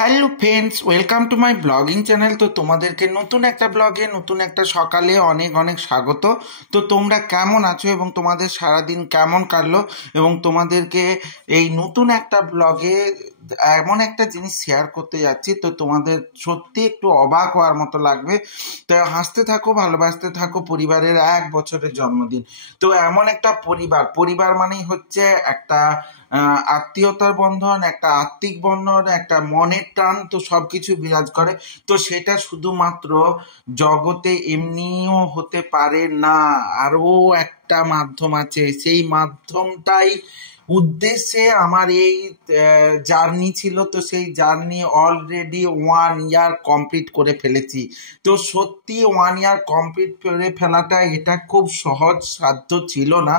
Hello friends, welcome to my blogging channel. তো তোমাদেরকে নতুন একটা ব্লগে নতুন একটা সকালে অনেক অনেক স্বাগত। তো তোমরা কেমন আছো এবং তোমাদের সারাদিন কেমন কাটলো, এবং তোমাদেরকে এই নতুন একটা ব্লগে এমন একটা জিনিস শেয়ার করতে যাচ্ছি, তো তোমাদের সত্যি একটু অবাক হওয়ার মতো লাগবে। তো হাসতে থাকো, ভালোবাসতে থাকো। পরিবারের 1 বছরের জন্মদিন। তো এমন একটা পরিবার মানেই হচ্ছে একটা আত্মীয়তার বন্ধন, একটা আত্মিক বন্ধন, একটা মনের টান, তো সব কিছু বিরাজ করে। তো সেটা শুধুমাত্র জগতে এমনিও হতে পারে না, আরও একটা মাধ্যম আছে। সেই মাধ্যমটাই উদ্দেশ্যে আমার এই জার্নি ছিল। তো সেই জার্নি অলরেডি 1 ইয়ার কমপ্লিট করে ফেলেছি। তো সত্যি 1 ইয়ার কমপ্লিট করে ফেলাটা এটা খুব সহজ সাধ্য ছিল না।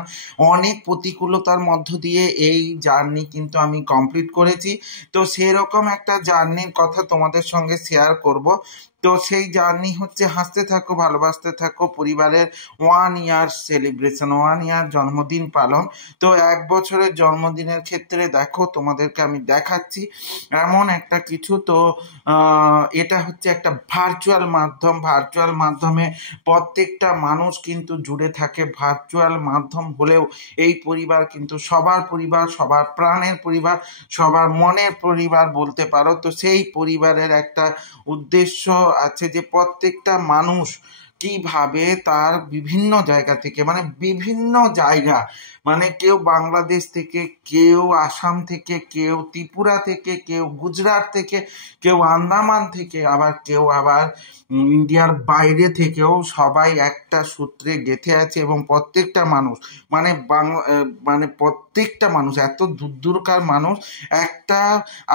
অনেক প্রতিকূলতার মধ্য দিয়ে এই জার্নি কিন্তু আমি কমপ্লিট করেছি। তো সেরকম একটা জার্নির কথা তোমাদের সঙ্গে শেয়ার করব। তো সেই জার্নি হচ্ছে হাসতে থাকো, ভালোবাসতে থাকো পরিবারের 1 ইয়ার সেলিব্রেশন, 1 ইয়ার জন্মদিন পালন। তো 1 বছরের জন্মদিনের ক্ষেত্রে দেখো, তোমাদেরকে আমি দেখাচ্ছি এমন একটা কিছু। তো এটা হচ্ছে একটা ভার্চুয়াল মাধ্যম। ভার্চুয়াল মাধ্যমে প্রত্যেকটা মানুষ কিন্তু জুড়ে থাকে। ভার্চুয়াল মাধ্যম হলেও এই পরিবার কিন্তু সবার পরিবার, সবার প্রাণের পরিবার, সবার মনের পরিবার বলতে পারো। তো সেই পরিবারের একটা উদ্দেশ্য আছে যে প্রত্যেকটা মানুষ কিভাবে তার বিভিন্ন জায়গা থেকে, মানে বিভিন্ন জায়গা, মানে কেউ বাংলাদেশ থেকে, কেউ আসাম থেকে, কেউ ত্রিপুরা থেকে, কেউ গুজরাট থেকে, কেউ আন্দামান থেকে, কেউ আবার ইন্ডিয়ার বাইরে থেকেও, সবাই একটা সূত্রে গেঁথে আছে। এবং প্রত্যেকটা মানুষ মানে প্রত্যেকটা মানুষ, এত দূর দূরকার মানুষ একটা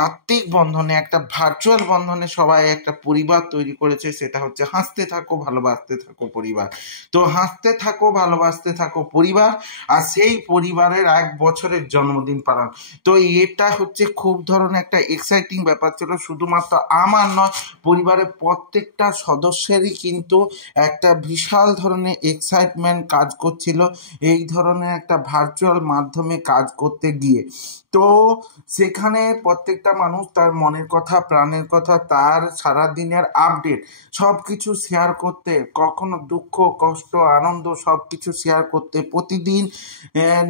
আত্মিক বন্ধনে, একটা ভার্চুয়াল বন্ধনে সবাই একটা পরিবার তৈরি করেছে। সেটা হচ্ছে হাসতে থাকো, ভালোবাসতে থাকো পরিবার। তো হাসতে থাকো, ভালোবাসতে থাকো পরিবার, আর সেই পরিবারের 1 বছরের জন্মদিন পালন। তো এটা হচ্ছে খুব ধরনের একটা এক্সাইটিং ব্যাপার ছিল। শুধুমাত্র আমার নয়, পরিবারের প্রত্যেকটা সদস্যেরই কিন্তু একটা বিশাল ধরনের এক্সাইটমেন্ট কাজ করছিল এই ধরনের একটা ভার্চুয়াল মাধ্যমে কাজ করতে গিয়ে। তো সেখানে প্রত্যেকটা মানুষ তার মনের কথা, প্রাণের কথা, তার সারাদিনের আপডেট সব কিছু শেয়ার করতে, কখনো দুঃখ, কষ্ট, আনন্দ সব কিছু শেয়ার করতে প্রতিদিন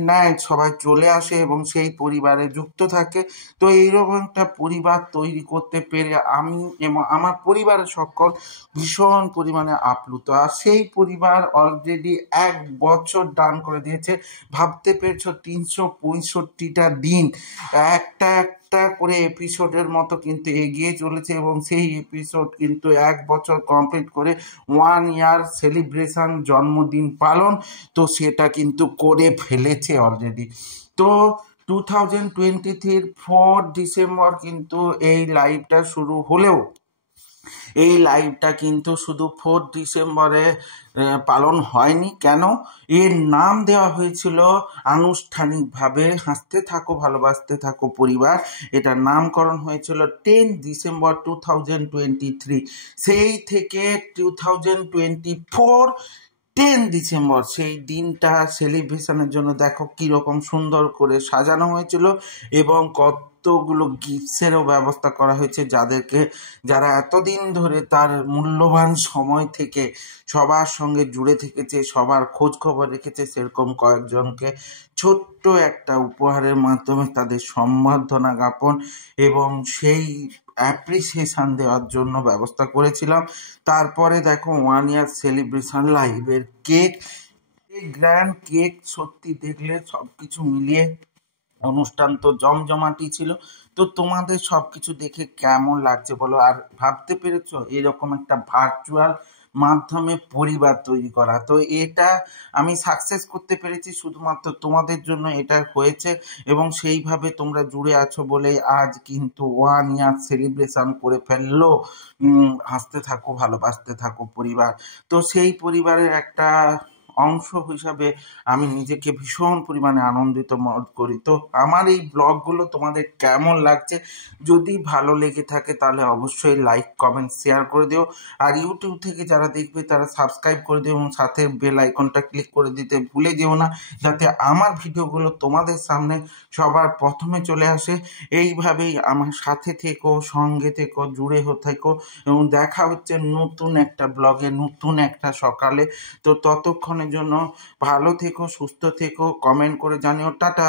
ন্যায় সবাই চলে আসে এবং সেই পরিবারে যুক্ত থাকে। তো এইরকম একটা পরিবার তৈরি করতে পেরে আমি এবং আমার পরিবারের সকল ভীষণ পরিমাণে আপ্লুত। আর সেই পরিবার অলরেডি 1 বছর ডান করে দিয়েছে। ভাবতে পেরেছো, 365টা দিন একটা একটা করে এপিসোডের মতো কিন্তু এগিয়ে চলেছে, এবং সেই এপিসোড কিন্তু 1 বছর কমপ্লিট করে 1 ইয়ার সেলিব্রেশন, জন্মদিন পালন, তো সেটা কিন্তু করে ফেলেছে অলরেডি। তো 2023 4 ডিসেম্বর কিন্তু এই লাইভটা শুরু হলেও এই লাইভটা কিন্তু শুধু 4 ডিসেম্বরে পালন হয়নি। কেন? এর নাম দেওয়া হয়েছিল আনুষ্ঠানিকভাবে হাসতে থাকো, ভালোবাসতে থাকো পরিবার। এটার নামকরণ হয়েছিল 10 ডিসেম্বর 2023। সেই থেকে 2024 10 ডিসেম্বর সেই দিনটা সেলিব্রেশনের জন্য দেখো কীরকম সুন্দর করে সাজানো হয়েছিল, এবং কতগুলো গিফটসেরও ব্যবস্থা করা হয়েছে, যারা এতদিন ধরে তার মূল্যবান সময় থেকে সবার সঙ্গে জুড়ে থেকেছে, সবার খোঁজ খবর রেখেছে। সেরকম কয়েকজনকে ছোট্ট একটা উপহারের মাধ্যমে তাদের সম্বর্ধনা জ্ঞাপন এবং সেই অ্যাপ্রিসিয়েশন দেওয়ার জন্য ব্যবস্থা করেছিলাম। তারপরে দেখো 1 ইয়ার সেলিব্রেশন লাইভের কেক, এই গ্র্যান্ড কেক সত্যি দেখলে সব কিছু মিলিয়ে অনুষ্ঠান তো জমজমাটি ছিল। তো তোমাদের সব কিছু দেখে কেমন লাগছে বলো? আর ভাবতে পেরেছো এরকম একটা ভার্চুয়াল মাধ্যমে পরিবার তৈরি করা? তো এটা আমি সাকসেস করতে পেরেছি শুধুমাত্র তোমাদের জন্য এটা হয়েছে, এবং সেইভাবে তোমরা জুড়ে আছো বলেই আজ কিন্তু 1 ইয়ার সেলিব্রেশন করে ফেললো হাসতে থাকো, ভালোবাসতে থাকো পরিবার। তো সেই পরিবারের একটা অংশ হিসাবে আমি নিজেকে ভীষণ পরিমাণে আনন্দিত বোধ করি। তো আমার এই ব্লগগুলো তোমাদের কেমন লাগছে, যদি ভালো লেগে থাকে তাহলে অবশ্যই লাইক কমেন্ট শেয়ার করে দিও। আর ইউটিউব থেকে যারা দেখবে তারা সাবস্ক্রাইব করে দিও এবং সাথে বেল আইকনটা ক্লিক করে দিতে ভুলে যেও না, যাতে আমার ভিডিওগুলো তোমাদের সামনে সবার প্রথমে চলে আসে। এইভাবেই আমার সাথে থেকো, সঙ্গে থেকো, জুড়ে থেকো এবং দেখা হচ্ছে নতুন একটা ব্লগে, নতুন একটা সকালে। তো ততক্ষণের জন্য ভালো থেকো, সুস্থ থেকো, কমেন্ট করে জানিও। টাটা।